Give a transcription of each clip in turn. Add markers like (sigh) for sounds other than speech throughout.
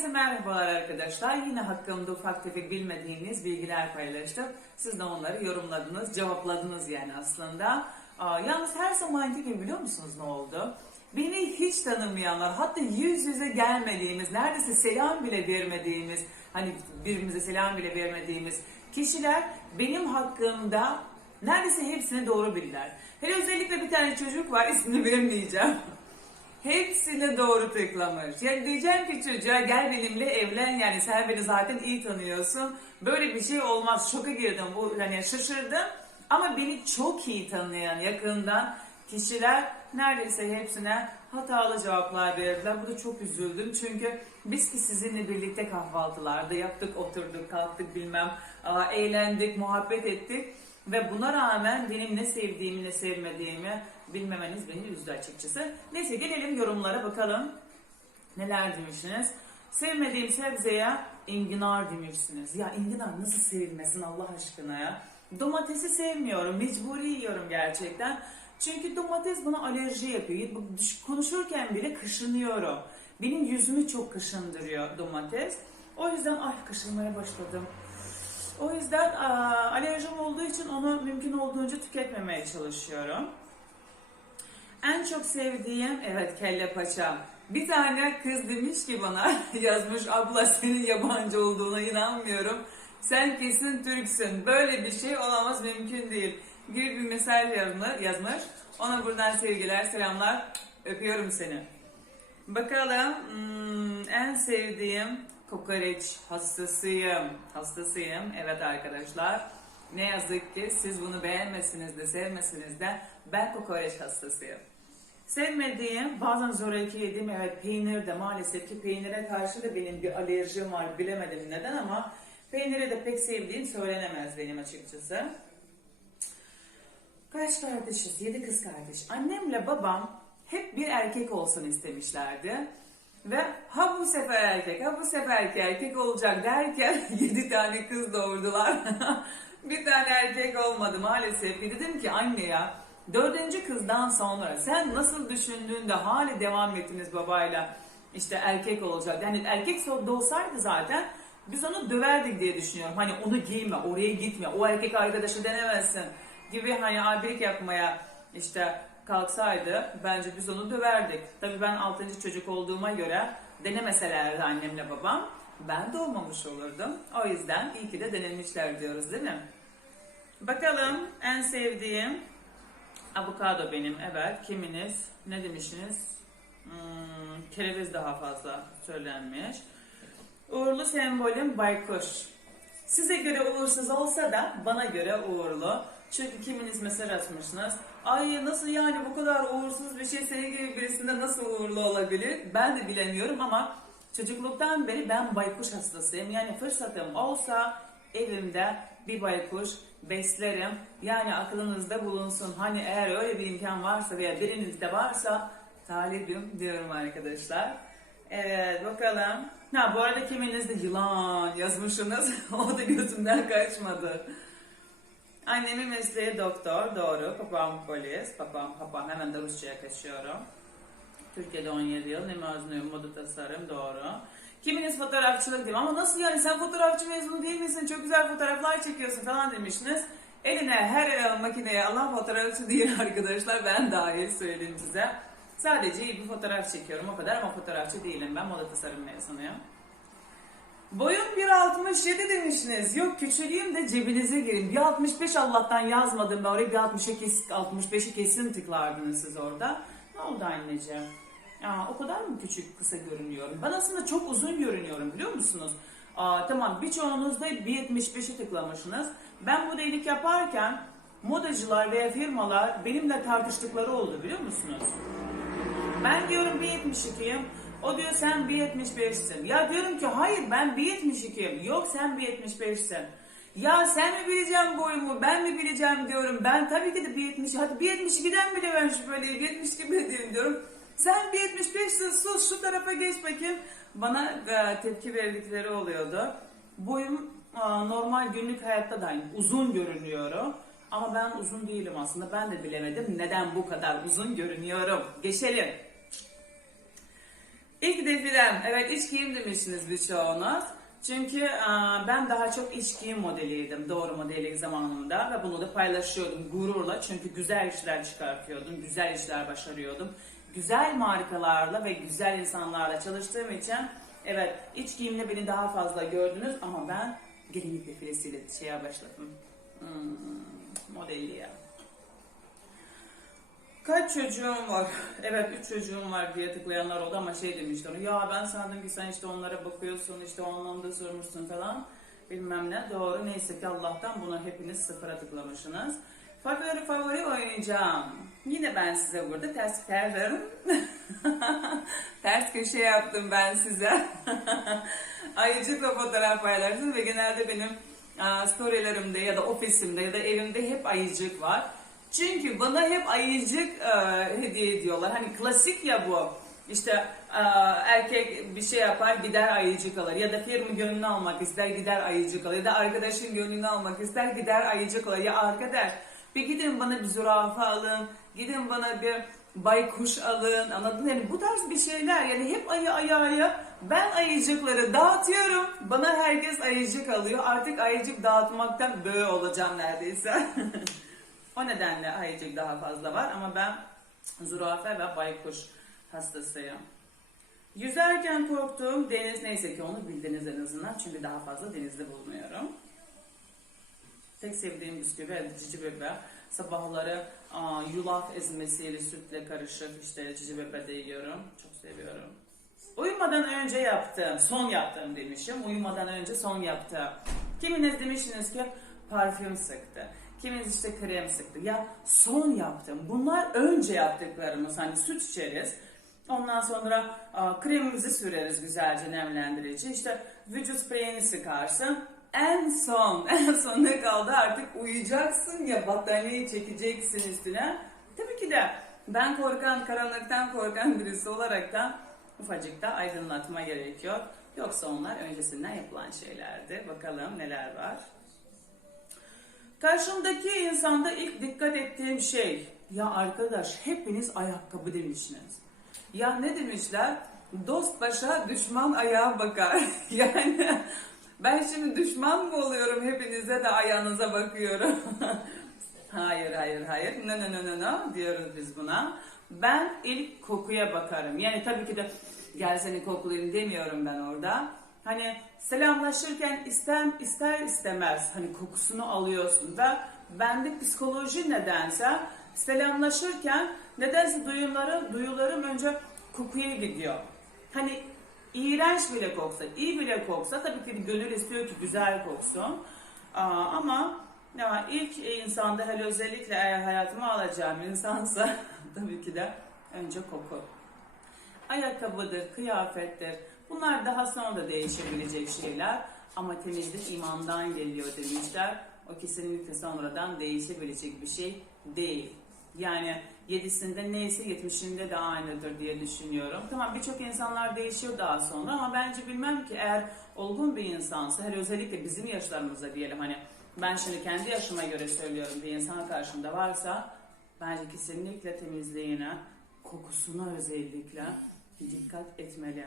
Herkese merhabalar arkadaşlar. Yine hakkımda ufak tefek bilmediğiniz bilgiler paylaştım. Siz de onları yorumladınız, cevapladınız yani aslında. Aa, yalnız her zamanki gibi biliyor musunuz ne oldu? Beni hiç tanımayanlar, hatta yüz yüze gelmediğimiz, neredeyse selam bile vermediğimiz, hani birbirimize selam bile vermediğimiz kişiler benim hakkımda neredeyse hepsini doğru bilirler. Hele özellikle bir tane çocuk var, ismini vermeyeceğim. Hepsini doğru tıklamış. Yani diyeceğim ki çocuğa gel benimle evlen yani sen beni zaten iyi tanıyorsun. Böyle bir şey olmaz. Şoka girdim. Bu hani şaşırdım. Ama beni çok iyi tanıyan yakından kişiler neredeyse hepsine hatalı cevaplar verdiler. Bu da çok üzüldüm. Çünkü biz ki sizinle birlikte kahvaltılarda yaptık, oturduk, kalktık bilmem, eğlendik, muhabbet ettik. Ve buna rağmen benim ne sevdiğimi ne sevmediğimi bilmemeniz beni üzdü açıkçası. Neyse gelelim yorumlara bakalım. Neler demişsiniz? Sevmediğim sebzeye enginar demişsiniz. Ya enginar nasıl sevilmesin Allah aşkına ya? Domatesi sevmiyorum. Mecburi yiyorum gerçekten. Çünkü domates bana alerji yapıyor. Konuşurken bile kışınıyorum. Benim yüzümü çok kışındırıyor domates. O yüzden ay kışınmaya başladım. O yüzden alerjim olduğu için onu mümkün olduğunca tüketmemeye çalışıyorum. En çok sevdiğim, evet kelle paça. Bir tane kız demiş ki bana, (laughs) yazmış abla senin yabancı olduğuna inanmıyorum. Sen kesin Türksün. Böyle bir şey olamaz, mümkün değil. Gibi bir mesaj yazmış. Ona buradan sevgiler, selamlar. Öpüyorum seni. Bakalım hmm, en sevdiğim kokoreç hastasıyım. Hastasıyım. Evet arkadaşlar. Ne yazık ki siz bunu beğenmesiniz de sevmesiniz de ben kokoreç hastasıyım. Sevmediğim, bazen zoraki yediğim evet peynir de maalesef ki peynire karşı da benim bir alerjim var. Bilemedim neden ama peyniri de pek sevdiğim söylenemez benim açıkçası. Kaç kardeşiz? Yedi kız kardeş. Annemle babam hep bir erkek olsun istemişlerdi. Ve ha bu sefer erkek, ha bu sefer erkek olacak derken (laughs) yedi tane kız doğurdular. (laughs) bir tane erkek olmadı maalesef. Bir dedim ki anne ya dördüncü kızdan sonra sen nasıl düşündüğünde hali devam ettiniz babayla işte erkek olacak. Yani erkek doğsaydı zaten biz onu döverdik diye düşünüyorum. Hani onu giyme, oraya gitme, o erkek arkadaşı denemezsin gibi hani abilik yapmaya işte kalksaydı bence biz onu döverdik. Tabii ben 6. çocuk olduğuma göre denemeselerdi annemle babam ben doğmamış olurdum. O yüzden iyi ki de denemişler diyoruz değil mi? Bakalım en sevdiğim avokado benim evet. Kiminiz ne demişsiniz? Hmm, kereviz daha fazla söylenmiş. Uğurlu sembolüm baykuş. Size göre uğursuz olsa da bana göre uğurlu. Çünkü kiminiz mesaj atmışsınız. Ay nasıl yani bu kadar uğursuz bir şey senin gibi birisinde nasıl uğurlu olabilir? Ben de bilemiyorum ama çocukluktan beri ben baykuş hastasıyım. Yani fırsatım olsa evimde bir baykuş beslerim. Yani aklınızda bulunsun. Hani eğer öyle bir imkan varsa veya birinizde varsa talibim diyorum arkadaşlar. Evet bakalım. Ha bu arada kiminizde yılan yazmışsınız. (laughs) o da gözümden kaçmadı. Annemin mesleği doktor, doğru. Papağan polis, papağan papağan. Hemen de Rusça'ya kaçıyorum. Türkiye'de 17 yıl, ne mezunuyum, moda tasarım, doğru. Kiminiz fotoğrafçılık diyeyim ama nasıl yani sen fotoğrafçı mezunu değil misin? Çok güzel fotoğraflar çekiyorsun falan demişsiniz. Eline her makineye alan fotoğrafçı değil (laughs) arkadaşlar. Ben dahil söyleyeyim size. Sadece iyi bir fotoğraf çekiyorum o kadar ama fotoğrafçı değilim. Ben moda tasarım mezunuyum. Boyum 1.67 demişsiniz. Yok küçüleyim de cebinize girin. 1.65 Allah'tan yazmadım. Ben oraya 1.60'a kes, 65'i kesin tıklardınız siz orada. Ne oldu anneciğim? Aa, o kadar mı küçük kısa görünüyorum? Ben aslında çok uzun görünüyorum biliyor musunuz? Aa, tamam birçoğunuz da 1.75'i tıklamışsınız. Ben modellik yaparken modacılar veya firmalar benimle tartıştıkları oldu biliyor musunuz? Ben diyorum 1.72'yim. O diyor sen 1.75'sin. Ya diyorum ki hayır ben 1.72'yim. Yok sen 1.75'sin. Ya sen mi bileceksin boyumu ben mi bileceğim diyorum. Ben tabii ki de 1.70 hadi 1.72'den bile ben şüpheliyim 72 bile diyeyim diyorum. Sen 1.75'sin sus şu tarafa geç bakayım. Bana e, tepki verdikleri oluyordu. Boyum e, normal günlük hayatta da aynı. Uzun görünüyorum. Ama ben uzun değilim aslında. Ben de bilemedim neden bu kadar uzun görünüyorum. Geçelim. İlk defilem, evet iç giyim demişsiniz birçoğunuz. Çünkü aa, ben daha çok iç giyim modeliydim doğru modellik zamanımda ve bunu da paylaşıyordum gururla çünkü güzel işler çıkartıyordum, güzel işler başarıyordum. Güzel markalarla ve güzel insanlarla çalıştığım için evet iç giyimle beni daha fazla gördünüz ama ben gelinlik defilesiyle şeye başladım. Hmm, modelliğe. Kaç çocuğum var? (laughs) Evet üç çocuğum var diye tıklayanlar oldu ama şey demişler. Ya ben sandım ki sen işte onlara bakıyorsun işte o anlamda sormuşsun falan. Bilmem ne. Doğru. Neyse ki Allah'tan bunu hepiniz sıfıra tıklamışsınız. Favori favori oynayacağım. Yine ben size burada ters verdim. (laughs) ters köşe yaptım ben size. (laughs) Ayıcıkla fotoğraf paylaştım ve genelde benim storylerimde ya da ofisimde ya da evimde hep ayıcık var. Çünkü bana hep ayıcık e, hediye ediyorlar. Hani klasik ya bu. İşte e, erkek bir şey yapar gider ayıcık alır. Ya da firma gönlünü almak ister gider ayıcık alır. Ya da arkadaşın gönlünü almak ister gider ayıcık alır. Ya arkadaş bir gidin bana bir zürafa alın. Gidin bana bir baykuş alın. Anladın mı? Yani bu tarz bir şeyler. Yani hep ayı ayı ayı. Ben ayıcıkları dağıtıyorum. Bana herkes ayıcık alıyor. Artık ayıcık dağıtmaktan böyle olacağım neredeyse. (laughs) O nedenle ayıcık daha fazla var ama ben zürafe ve baykuş hastasıyım. Yüzerken korktuğum deniz neyse ki onu bildiniz en azından çünkü daha fazla denizde bulunuyorum. Tek sevdiğim bisküvi cici bebe. Sabahları aa, yulaf ezmesiyle sütle karışık işte cici bebe de yiyorum. Çok seviyorum. Uyumadan önce yaptım, son yaptım demişim. Uyumadan önce son yaptım. Kiminiz demişsiniz ki parfüm sıktı. Kiminiz işte krem sıktı. Ya son yaptım. Bunlar önce yaptıklarımız. Hani süt içeriz. Ondan sonra a, kremimizi süreriz güzelce nemlendirici. İşte vücut spreyini sıkarsın. En son, (laughs) en son ne kaldı artık uyuyacaksın ya battaniyeyi çekeceksin üstüne. Tabii ki de ben korkan, karanlıktan korkan birisi olarak da ufacık da aydınlatma gerekiyor. Yoksa onlar öncesinden yapılan şeylerdi. Bakalım neler var. Karşımdaki insanda ilk dikkat ettiğim şey, ya arkadaş hepiniz ayakkabı demişsiniz. Ya ne demişler? Dost başa düşman ayağa bakar. (laughs) yani ben şimdi düşman mı oluyorum hepinize de ayağınıza bakıyorum. (laughs) hayır hayır hayır. No no no no no diyoruz biz buna. Ben ilk kokuya bakarım. Yani tabii ki de gel seni koklayayım demiyorum ben orada. Hani selamlaşırken ister ister istemez hani kokusunu alıyorsun da bende psikoloji nedense selamlaşırken nedense duyularım, duyularım önce kokuya gidiyor. Hani iğrenç bile koksa, iyi bile koksa tabii ki gönül istiyor ki güzel koksun. Aa, ama ya ilk insanda hele özellikle eğer hayatıma alacağım insansa (laughs) tabii ki de önce koku. Ayakkabıdır, kıyafettir. Bunlar daha sonra da değişebilecek şeyler. Ama temizlik imandan geliyor demişler. O kesinlikle sonradan değişebilecek bir şey değil. Yani yedisinde neyse yetmişinde de aynıdır diye düşünüyorum. Tamam birçok insanlar değişiyor daha sonra ama bence bilmem ki eğer olgun bir insansa, her özellikle bizim yaşlarımızda diyelim hani ben şimdi kendi yaşıma göre söylüyorum bir insan karşımda varsa bence kesinlikle temizliğine, kokusuna özellikle dikkat etmeli.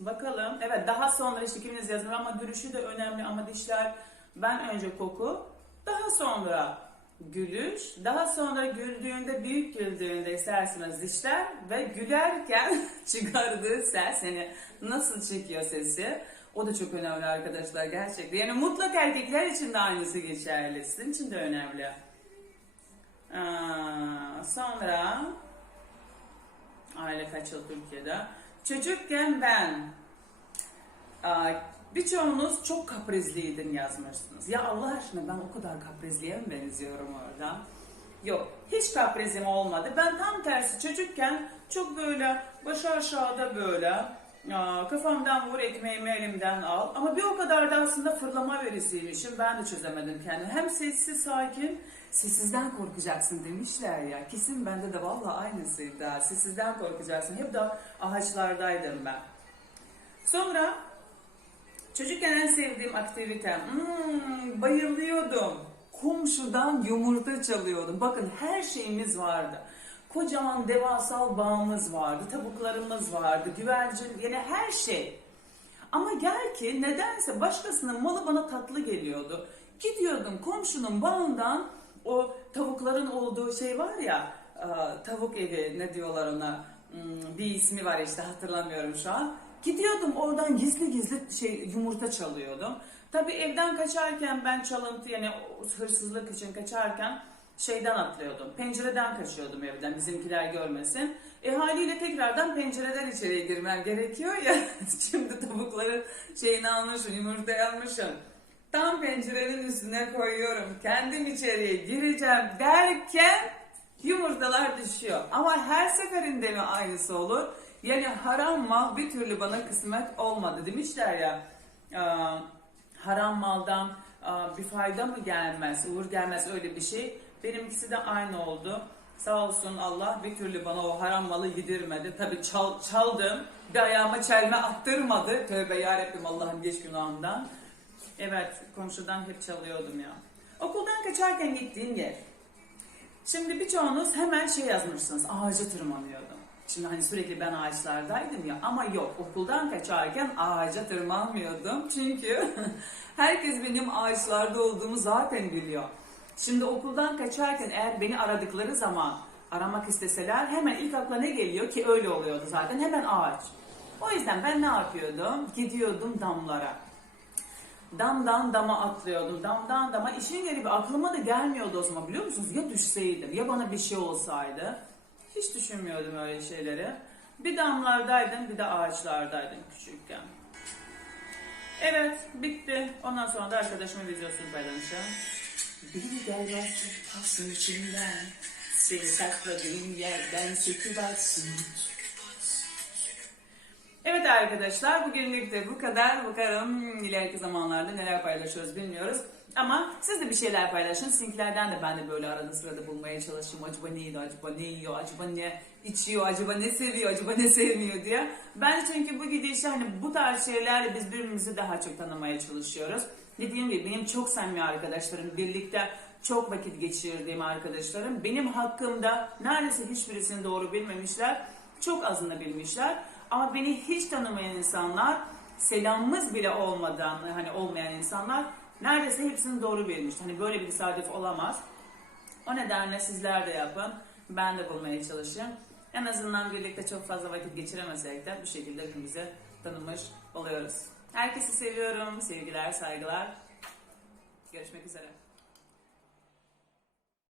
Bakalım. Evet daha sonra işte kiminiz ama duruşu da önemli ama dişler ben önce koku daha sonra gülüş daha sonra güldüğünde büyük güldüğünde isterseniz dişler ve gülerken (laughs) çıkardığı ses yani nasıl çekiyor sesi o da çok önemli arkadaşlar gerçekten. Yani mutlak erkekler için de aynısı geçerli. Sizin için de önemli. Aa, sonra aile kaç yıl Türkiye'de? Çocukken ben birçoğunuz çok kaprizliydin yazmışsınız. Ya Allah aşkına ben o kadar kaprizliye mi benziyorum orada? Yok, hiç kaprizim olmadı. Ben tam tersi çocukken çok böyle başı aşağıda böyle kafamdan vur ekmeğimi elimden al. Ama bir o kadar da aslında fırlama verisiymişim. Ben de çözemedim kendimi. Hem sessiz sakin, sessizden korkacaksın demişler ya. Kesin bende de vallahi aynısıydı. Sessizden korkacaksın. Hep de ağaçlardaydım ben. Sonra çocukken en sevdiğim aktivitem, hmm, bayılıyordum. Komşudan yumurta çalıyordum. Bakın her şeyimiz vardı. Kocaman devasal bağımız vardı, tavuklarımız vardı, güvercin, yine her şey. Ama gel ki nedense başkasının malı bana tatlı geliyordu. Gidiyordum komşunun bağından o tavukların olduğu şey var ya e, tavuk evi ne diyorlar ona Hmm, bir ismi var işte hatırlamıyorum şu an. Gidiyordum oradan gizli gizli şey yumurta çalıyordum. Tabii evden kaçarken ben çalıntı yani hırsızlık için kaçarken şeyden atlıyordum. Pencereden kaçıyordum evden bizimkiler görmesin. E haliyle tekrardan pencereden içeriye girmem gerekiyor ya. (laughs) Şimdi tavukların şeyini almışım, yumurtayı almışım. Tam pencerenin üstüne koyuyorum. Kendim içeriye gireceğim derken yumurtalar düşüyor. Ama her seferinde mi aynısı olur? Yani haram mal bir türlü bana kısmet olmadı demişler ya. e, haram maldan bir fayda mı gelmez, uğur gelmez öyle bir şey. Benimkisi de aynı oldu. Sağ olsun Allah bir türlü bana o haram malı yedirmedi. Tabii çal, çaldım. Bir ayağıma çelme attırmadı. Tövbe yarabbim Allah'ım geç günahımdan. Evet komşudan hep çalıyordum ya. Okuldan kaçarken gittiğim yer. Şimdi birçoğunuz hemen şey yazmışsınız. Ağaca tırmanıyordum. Şimdi hani sürekli ben ağaçlardaydım ya ama yok okuldan kaçarken ağaca tırmanmıyordum. Çünkü (laughs) herkes benim ağaçlarda olduğumu zaten biliyor. Şimdi okuldan kaçarken eğer beni aradıkları zaman aramak isteseler hemen ilk akla ne geliyor ki öyle oluyordu zaten hemen ağaç. O yüzden ben ne yapıyordum? Gidiyordum damlara. Damdan dama atlıyordum. Damdan dama. İşin garibi aklıma da gelmiyordu o zaman biliyor musunuz? Ya düşseydim ya bana bir şey olsaydı. Hiç düşünmüyordum öyle şeyleri. Bir damlardaydım bir de ağaçlardaydım küçükken. Evet bitti. Ondan sonra da arkadaşımın videosunu paylaşacağım. Bir gelmezsin pasın içinden Seni sakladığım yerden söküp atsın Evet arkadaşlar bugünlük de bu kadar. Bakalım ileriki zamanlarda neler paylaşıyoruz bilmiyoruz. Ama siz de bir şeyler paylaşın. Sizinkilerden de ben de böyle arada sırada bulmaya çalışayım. Acaba ne acaba ne yiyor, acaba ne içiyor, acaba ne seviyor, acaba ne sevmiyor diye. Ben çünkü bu gidişle hani bu tarz şeylerle biz birbirimizi daha çok tanımaya çalışıyoruz. Dediğim gibi benim çok samimi arkadaşlarım, birlikte çok vakit geçirdiğim arkadaşlarım. Benim hakkımda neredeyse hiçbirisini doğru bilmemişler. Çok azını bilmişler. Ama beni hiç tanımayan insanlar, selamımız bile olmadan hani olmayan insanlar neredeyse hepsini doğru bilmiş. Hani böyle bir tesadüf olamaz. O nedenle sizler de yapın. Ben de bulmaya çalışayım. En azından birlikte çok fazla vakit geçiremesek de bu şekilde hepimizi tanımış oluyoruz. Herkesi seviyorum. Sevgiler, saygılar. Görüşmek üzere.